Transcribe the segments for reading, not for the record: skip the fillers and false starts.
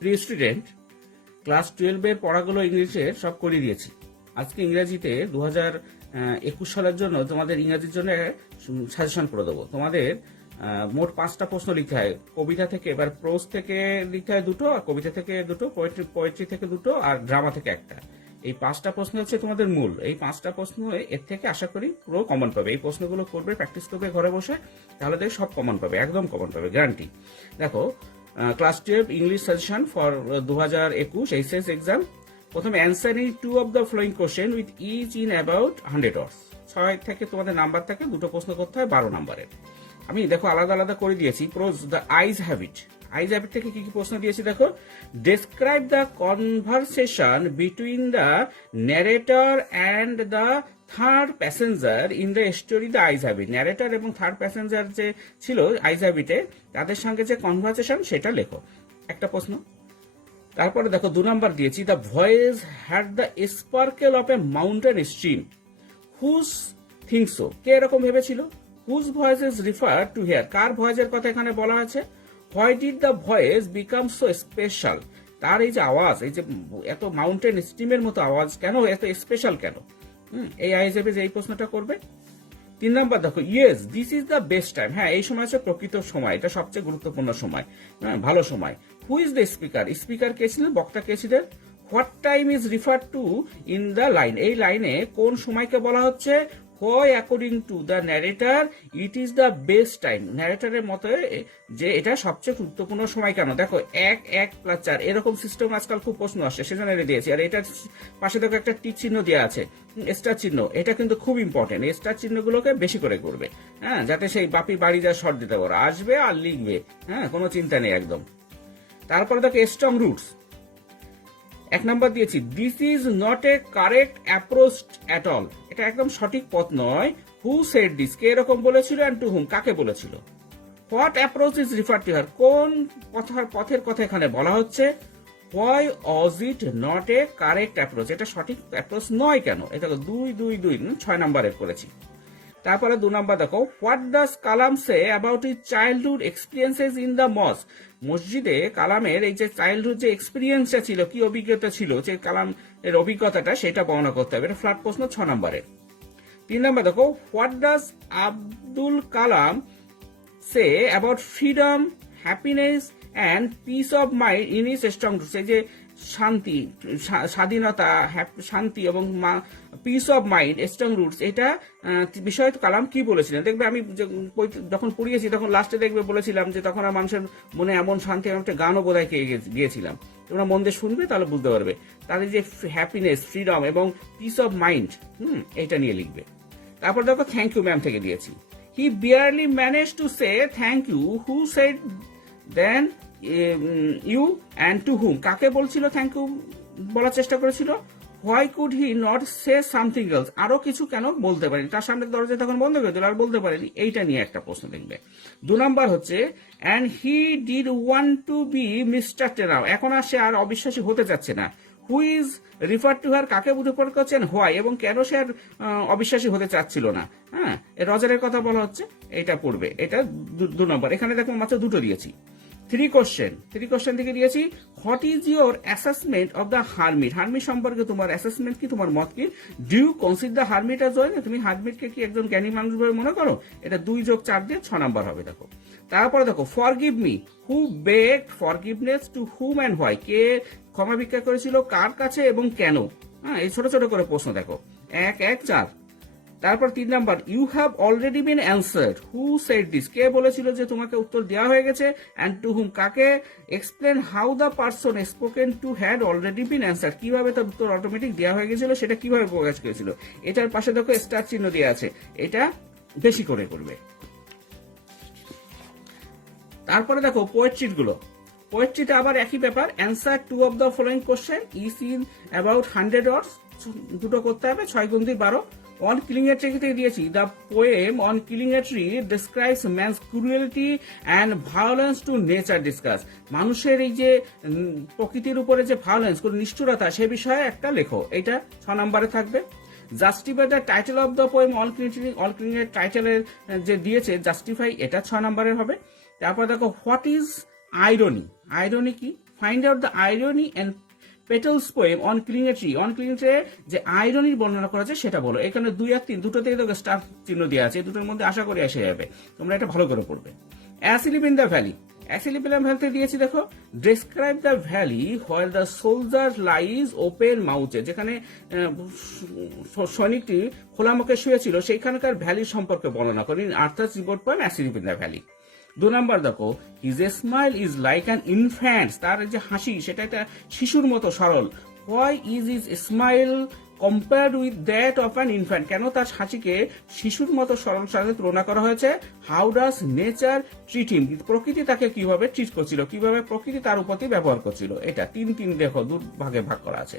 প্রিয় student, class 12-এর পড়াগুলো ইংলিশের সব করে দিয়েছি। আজকে ইংরাজিতে 2021 সালের জন্য তোমাদের ইংরাজির জন্য সাজেশন করে দেবো। তোমাদের মোট 5টা প্রশ্ন লিখতে হয়। কবিতা থেকে, এবার প্রোজ থেকে লিখতে হয় 2টো, আর কবিতা থেকে 2টো, পোয়েট্রি থেকে 2টো, আর ড্রামা থেকে 1টা। এই 5টা প্রশ্ন হচ্ছে তোমাদের মূল। এই 5টা প্রশ্ন এর থেকে আশা করি পুরো কমন পাবে। এই প্রশ্নগুলো করবে, প্র্যাকটিস করবে ঘরে বসে, তাহলে দেখে সব কমন পাবে, একদম কমন পাবে, গ্যারান্টি। দেখো, class 12 English suggestion for 2021 HS exam. প্রথমে answering 2 of the following question with each in about 100 words. 6 থেকে তোমাদের নাম্বার থাকে, 2টো প্রশ্ন করতে হয় 12 নাম্বারের। আমি দেখো আলাদা আলাদা করে দিয়েছি। Pros, the eyes have it. Eyes have it থেকে কি কি প্রশ্ন দিয়েছি দেখো। Describe the conversation between the narrator and the third passenger in the story the eyes have it. Narrator এবং থার্ড প্যাসেঞ্জার যে ছিল আইজ হ্যাবিটে, তাদের সঙ্গে যে কনভারসেশন সেটা লেখো, একটা প্রশ্ন। তারপরে দেখো 2 নাম্বার দিয়েছি, the voice had the sparkle of a mountain stream. Whose things so, কে এরকম ভেবেছিল। Whose voice is refer to here, কার ভয়েসের কথা এখানে বলা আছে। Why did the voice become so special, তার এই যে আওয়াজ, এই যে এত মাউন্টেন স্ট্রিমের মতো আওয়াজ কেন, এত স্পেশাল কেন। এই আইজেবে যে এই প্রশ্নটা করবে। 3 নাম্বার দেখো, yes this is the best time. হ্যাঁ, এই সময় হচ্ছে প্রকৃত সময়, এটা সবচেয়ে গুরুত্বপূর্ণ সময়, হ্যাঁ, ভালো সময়। Who is the speaker, speaker কে ছিলেন, বক্তা কে ছিলেন। What time is refer to in the line, এই লাইনে কোন সময়কে বলা হচ্ছে। Why according to the narrator it is the best time, ন্যারেটারের মতে যে এটা সবচেয়ে গুরুত্বপূর্ণ সময় কেন। দেখো 1+4 এরকম সিস্টেম আজকাল খুব প্রশ্ন আসছে, সেজন্য এটা দিয়েছি। আর এটার পাশে দেখো একটা টিক চিহ্ন দেওয়া আছে, স্টার চিহ্ন, এটা কিন্তু খুব ইম্পর্টেন্ট। এই স্টার চিহ্নগুলোকে বেশি করে করবে, হ্যাঁ, যাতে সেই বাপি বাড়ি যা শর্ট দিতে পারো, আসবে আর লিখবে, হ্যাঁ, কোনো চিন্তা নেই একদম। তারপরে দেখো স্ট্রং রুটস। 1 নাম্বার দিয়েছি, this is not a correct approach at all, এটা একদম সঠিক পথ নয়। হু সেড দিস, কে এরকম বলেছিল, অ্যান্ড টু হুম, কাকে বলেছিল। What approach is refer to her, কোন পথের কথা এখানে বলা হচ্ছে। Why was it not a correct approach, এটা সঠিক অ্যাপ্রোচ নয় কেন। এটা 2 6 নাম্বারের করেছি। তারপরে 2 নাম্বার দেখো, what does Kalam say about is childhood experiences in the mosque. মসজিদে কালামের এই যে চাইল্ডহুড যে এক্সপিরিয়েন্সটা ছিল, কি অভিজ্ঞতা ছিল, যে কালাম এর অভিজ্ঞতাটা, সেটা বর্ণনা করতে হবে। এটা ফ্ল্যাট প্রশ্ন 6 নাম্বারের। 3 নাম্বার দেখো, what does Abdul Kalam say about freedom, happiness and piece of mind in is strong roots. এই যে শান্তি, স্বাধীনতা, শান্তি এবং piece of mind, strong roots, এটা বিষয়ে কালাম কি বলেছিলেন। দেখবে আমি যখন পড়িয়েছি তখন লাস্টে দেখবে বলেছিলাম যে তখন আর মানুষের মনে এমন শান্তি, আমি একটা গানও বোধহয় গিয়েছিলাম, তোমরা মন দিয়ে শুনবে তাহলে বুঝতে পারবে। তাদের যে হ্যাপিনেস, ফ্রিডম এবং পিস অফ মাইন্ড, এটা নিয়ে লিখবে। তারপর দেখো থ্যাংক ইউ ম্যাম থেকে দিয়েছি। He barely manage to say thank you, who said then you and to whom, কাকে বলছিল থ্যাংক ইউ বলার চেষ্টা করেছিল। Why could he not say something else, আরো কিছু কেন বলতে পারেনি, তার সামনে দরজা তখন বন্ধ করে দিল আর বলতে পারেনি, এইটা নিয়ে একটা প্রশ্ন লিখবে। 2 নাম্বার হচ্ছে, and he did want to be mister টেনাও, এখন আর সে আর অবিশ্বাসী হতে চাচ্ছে না। Who is refer to her, কাকে রিফার করছেন। হোয়াই, এবং কেন সে আর অবিশ্বাসী হতে চাচ্ছিল না। হ্যাঁ, রজারের কথা বলা হচ্ছে, এটা পড়বে। এটা 2 নম্বর। এখানে দেখো মাত্র 2টো দিয়েছি। 3 কোশ্চেন থেকে দিয়েছি, what is your assessment of the hermit, hermit সম্পর্কে তোমার অ্যাসেসমেন্ট কি, তোমার মত কি। Do you consider the hermit as well, তুমি হারমিটকে কি একজন জ্ঞানী মানুষ বলে মনে করো। এটা 2 + 4 দিয়ে 6 নাম্বার হবে। দেখো তারপরে দেখো, forgive me, who begged forgiveness to whom and why, কে ক্ষমা ভিক্ষা করেছিল, কার কাছে এবং কেন। হ্যাঁ, এই ছোট ছোট করে প্রশ্ন দেখো, 1 1 4। তারপর 3 number, you have already been answered, who said this, কে বলেছিল যে তোমাকে উত্তর দেওয়া হয়ে গেছে, অ্যান্ড টু হুম, কাকে। Explain how the person spoken to had already been answered, কিভাবে তার উত্তর অটোমেটিক দেওয়া হয়ে গেছিল, সেটা কিভাবে প্রকাশ করেছিল। এটার পাশে দেখো স্টার চিহ্ন দেওয়া আছে, এটা বেশি করে করবে। তারপরে দেখো পোয়েট্রিতে আবার একই ব্যাপার। Answer 2 of the following question is in about 100 ওয়ার্ডস, 2টো করতে হবে, 6 × 2 12। অন কিলিং এ ট্রি থেকে দিয়েছি, the poem on killing a tree describes man's cruelty and violence two nature discuss, মানুষের এই যে প্রকৃতির উপরে যে ভায়োলেন্স, কোন নিষ্ঠুরতা, সে বিষয়ে একটা লেখো। এটা 6 নম্বরে থাকবে। Justify the title of the poem on killing এর টাইটেলের যে দিয়েছে জাস্টিফাই, এটা 6 নম্বরের হবে। তারপর দেখো, হোয়াট ইজ আইরনি, আইরনি কি। Find out the irony and petals poem on clean a tree. On clean tree যে আইরনির বর্ণনা করা আছে সেটা বলো। এখানে 2 আর 3 দুটো থেকে তোকে স্টার চিহ্ন দেওয়া আছে, দুটোর মধ্যে আশা করি এসে যাবে, তোমরা এটা ভালো করে পড়বে। Asleep in the valley, asleep in the ভ্যালিতে দিয়েছি দেখো, describe the valley where the soldier lies open মাউথে, যেখানে সৈনিকটি খোলা মুখে শুয়েছিল সেইখানকার ভ্যালির সম্পর্কে বর্ণনা করি। Arthur report poem asleep in the valley. 2 নম্বর দেখো, his A smile is like an infant, তার যে হাসি সেটা একটা শিশুর মতো সরল। Why is is smile compared with that of an infant, কেন তার হাসিকে শিশুর মতো সরল সাথে তুলনা করা হয়েছে। হাউ ডাজ নেচার ট্রিট হিম, প্রকৃতি তাকে কিভাবে ট্রিট করছিল, কিভাবে প্রকৃতি তার উপর ব্যবহার করছিল। এটা 3 দেখো 2 ভাগে ভাগ করা আছে।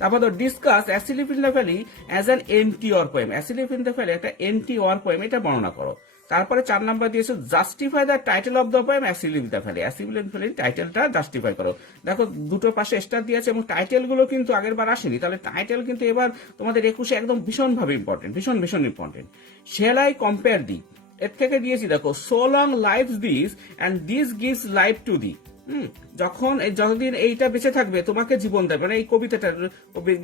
তারপর তো discuss asleep in the valley as an anti war poem, asleep in the valley একটা এমটি ওয়ার পোয়েম, এটা বর্ণনা করো। তারপরে 4 নাম্বার দিয়েছে justify the title of the poem asleep in the valley, asleep in the valley টাইটেলটা justify করো। দেখো দুটো পাশে স্টার দিয়েছে এবং টাইটেল গুলো কিন্তু আগের বার আসেনি, তাহলে টাইটেল কিন্তু এবার তোমাদের 21 একদম ভীষণভাবে ইম্পর্টেন্ট, ভীষণ important. Shall I compare thee, এর থেকে দিয়েছি দেখো, so long lives this and this gives life to thee. যখন যতদিন এইটা বেঁচে থাকবে তোমাকে জীবন দেবে, মানে এই কবিতাটা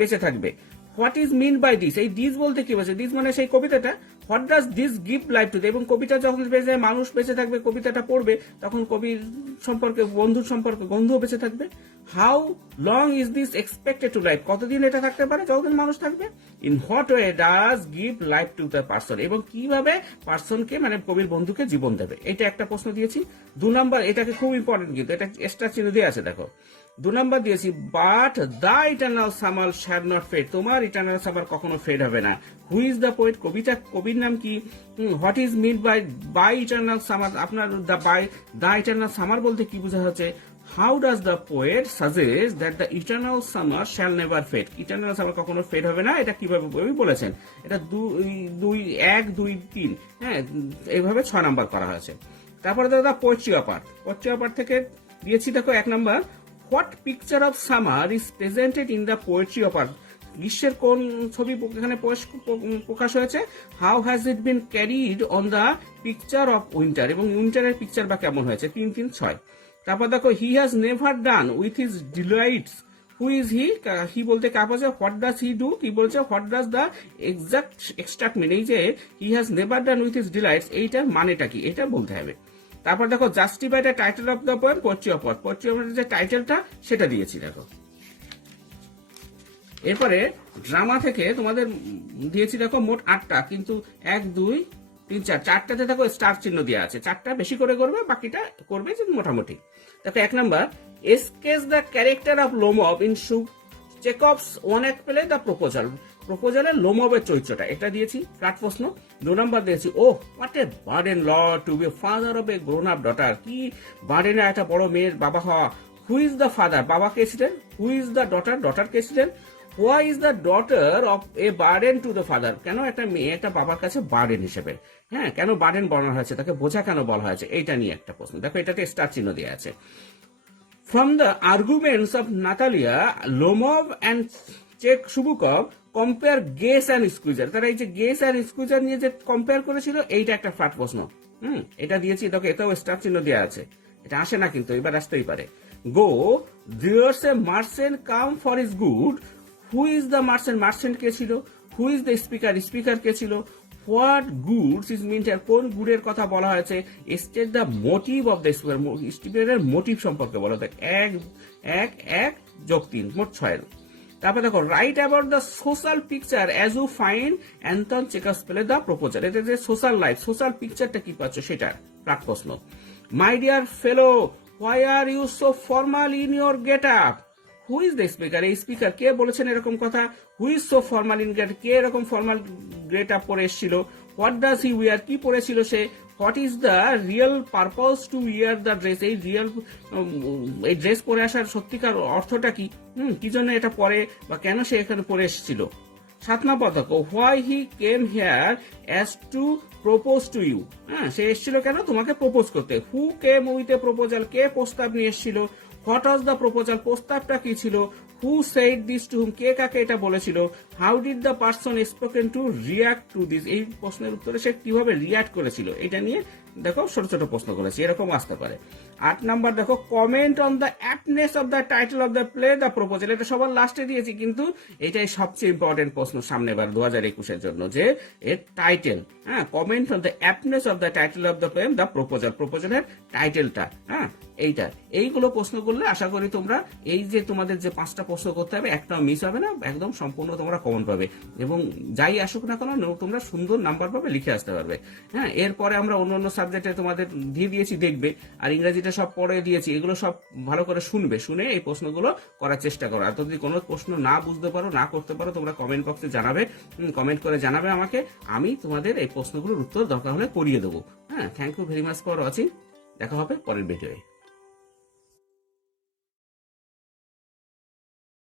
বেঁচে থাকবে। What is mean by this, এই দিস বলতে কি বলছে, দিস মানে সেই কবিতাটা। What does this give life to, এবং কবিতা যখন বেঁচে মানুষ বেঁচে থাকবে, কবিতাটা পড়বে তখন কবির সম্পর্কে বন্ধুর সম্পর্কে বন্ধুও বেঁচে থাকবে। How long is this expected to life, কতদিন এটা থাকতে পারে, যতদিন মানুষ থাকবে। In what way does give life to the person, এবং কিভাবে পার্সনকে মানে কবির বন্ধুকে জীবন দেবে। এটা একটা প্রশ্ন দিয়েছি। 2 নাম্বার, এটাকে খুব ইম্পর্টেন্ট কিন্তু, এটা এক্সট্রা চিহ্ন দিয়ে আছে দেখো। 2 নাম্বার দিয়েছি, but the eternal summer shall not fade, তোমার ইটারনাল সামার কখনো ফেড হবে না। হু ইজ দ্য পোয়েট, কবির নাম কি। What is mean by eternal summer, আপনার দ্য ইটারনাল সামার বলতে কি বোঝা হচ্ছে। How does the poet suggest that the eternal summer shall never fade, eternal summer কখনো ফেড হবে না, এটা কিভাবে বলেছেন। এটা 1, 2, 3, হ্যাঁ, এইভাবে 6 নাম্বার করা হয়েছে। তারপরে দাদা পোয়েট্রি অপার, পোয়েট্রি অপার থেকে দিয়েছি দেখো 1 নাম্বার, what picture of summer is presented in the poetry of art, গ্রীষ্মের কোন ছবি এখানে প্রকাশ হয়েছে। How has it been carried on the picture of winter, এবং উইন্টারের পিকচার বা কেমন হয়েছে। 3, 3, 6। তারপর দেখো, he has never done with his delights, who is he বলতে কাপ আছে, হোয়াট ডাজ হি ডু, কি বলছে, হোয়াট ডাজ দ্য এক্সাক্ট মিন, এই যে he has never done with his delights এইটার মানেটা কি, এটা বলতে হবে। তারপর দেখো, justify the title of the poem poetry of art, poetry of আর্টের যে টাইটেলটা সেটা দিয়েছি দেখো। এরপরে ড্রামা থেকে তোমাদের দিয়েছি দেখো মোট 8টা, কিন্তু 1, 2, 3, 4, 4টাতে দেখো স্টার চিহ্ন দেওয়া আছে, 4টা বেশি করে করবে, বাকিটা করবে যে মোটামুটি। দেখো 1 number, sketch the character of Lomov in Chekhov's one act play the proposal, প্রপোজালের লোমভের চরিত্রটা, এটা দিয়েছি ফ্ল্যাট প্রশ্ন। 2 নাম্বার দিয়েছি, oh what a burden lord to be father of a grown up daughter, কি বার্ডেন একটা বড় মেয়ের বাবা হওয়া। হু ইজ দ্য ফাদার, বাবা কে ছিলেন। Who is the daughter, daughter কে ছিলেন। Why is the daughter of a burden to the father, কেন একটা মেয়ে একটা বাবার কাছে বার্ডেন হিসেবে, হ্যাঁ, কেন বার্ডেন বলা হয়েছে, তাকে বোঝা কেন বলা হয়েছে, এইটা নিয়ে একটা প্রশ্ন। দেখো এটাতে স্টার চিহ্ন দেওয়া আছে। From the arguments of Natalia, Lomov and Chubukov compare guess and squeezer, তারা এই যে গেস অ্যান্ড স্কুইজার নিয়ে যে কম্পেয়ার করেছিল, এইটা একটা ফ্ল্যাট প্রশ্ন। এটা দিয়েছি দেখো, এটাও স্টার চিহ্ন দেওয়া আছে, এটা আসে না কিন্তু এবার আসতেই পারে। Go there's a merchant come for is good, who is the merchant, merchant কে ছিল। Who is the speaker, speaker কে ছিল। হোয়াট গুডস ইজ মিন্ট, কোন গুডের কথা বলা হয়েছে। State the motive of the speaker, স্পিকারের মোটিভ সম্পর্কে বলা হয়। 1, 1 যোগ 3 মোট 6। তারপর দেখো, write about the social picture as you find Anton Chekhov's play the proposal, এটা যে সোশ্যাল লাইফ, সোশ্যাল পিকচারটা কি পাচ্ছ সেটা প্রাক প্রশ্ন। My dear fellow, why are you so formal in your get up. Who is the speaker, এই speaker কে বলেছেন এরকম কথা। Who is so formal in get, কে এরকম ফর্মাল গেট আপ পরে এসেছিল। হোয়াট ডাজ হি উইয়ার, কি পরেছিল সে। What is the real purpose to wear the dress, এই ড্রেস পরে আসার সত্যিকার অর্থটা কি, কি জন্য এটা পরে বা কেন সে এখানে পরে এসেছিল। 7 নম্বর দেখো, why he came here as to propose to you, হ্যাঁ, সে এসেছিল কেন তোমাকে প্রপোজ করতে। হু কেম উইথ এ প্রপোজাল, কে প্রস্তাব নিয়ে এসেছিল। হোয়াট ওয়াজ দ্য প্রপোজাল, প্রস্তাবটা কি ছিল। হু সেড দিস টু হুম, কে কাকে এটা বলেছিল। How did the person spoken to react to this, এই প্রশ্নের উত্তরে সে কিভাবে রিয়াক্ট করেছিল, এটা নিয়ে দেখো ছোট ছোট প্রশ্ন করেছি, এরকম আসতে পারে। 8 নাম্বার দেখো, comment on the aptness of the title of the play the proposal, এটা সবার লাস্টে দিয়েছি, কিন্তু এটাই সবচেয়ে ইম্পর্টেন্ট প্রশ্ন সামনে বার 2021-এর জন্য, যে এর টাইটেল, হ্যাঁ, comment on the aptness of the title of the play the proposal, প্রপোজালের টাইটেলটা, হ্যাঁ, এইগুলো প্রশ্ন করলে আশা করি তোমরা এই যে তোমাদের যে 5টা প্রশ্ন করতে হবে একটাও মিস হবে না, একদম সম্পূর্ণ তোমরা কমন পাবে, এবং যাই আসুক না কেন তোমরা সুন্দর নাম্বার পাবে, লিখে আসতে পারবে। হ্যাঁ, এরপরে আমরা অন্যান্য সাবজেক্টে তোমাদের দিয়ে দিয়েছি, দেখবে, আর ইংরেজিটা সব পড়ে দিয়েছি, এগুলো সব ভালো করে শুনবে, শুনে এই প্রশ্নগুলো করার চেষ্টা করো। আর যদি কোনো প্রশ্ন না বুঝতে পারো, না করতে পারো, তোমরা কমেন্ট বক্সে জানাবে, কমেন্ট করে জানাবে আমাকে, আমি তোমাদের এই প্রশ্নগুলোর উত্তর দরকার হলে করিয়ে দেবো। হ্যাঁ, thank you very much for watching, দেখা হবে পরের ভিডিওয়ে।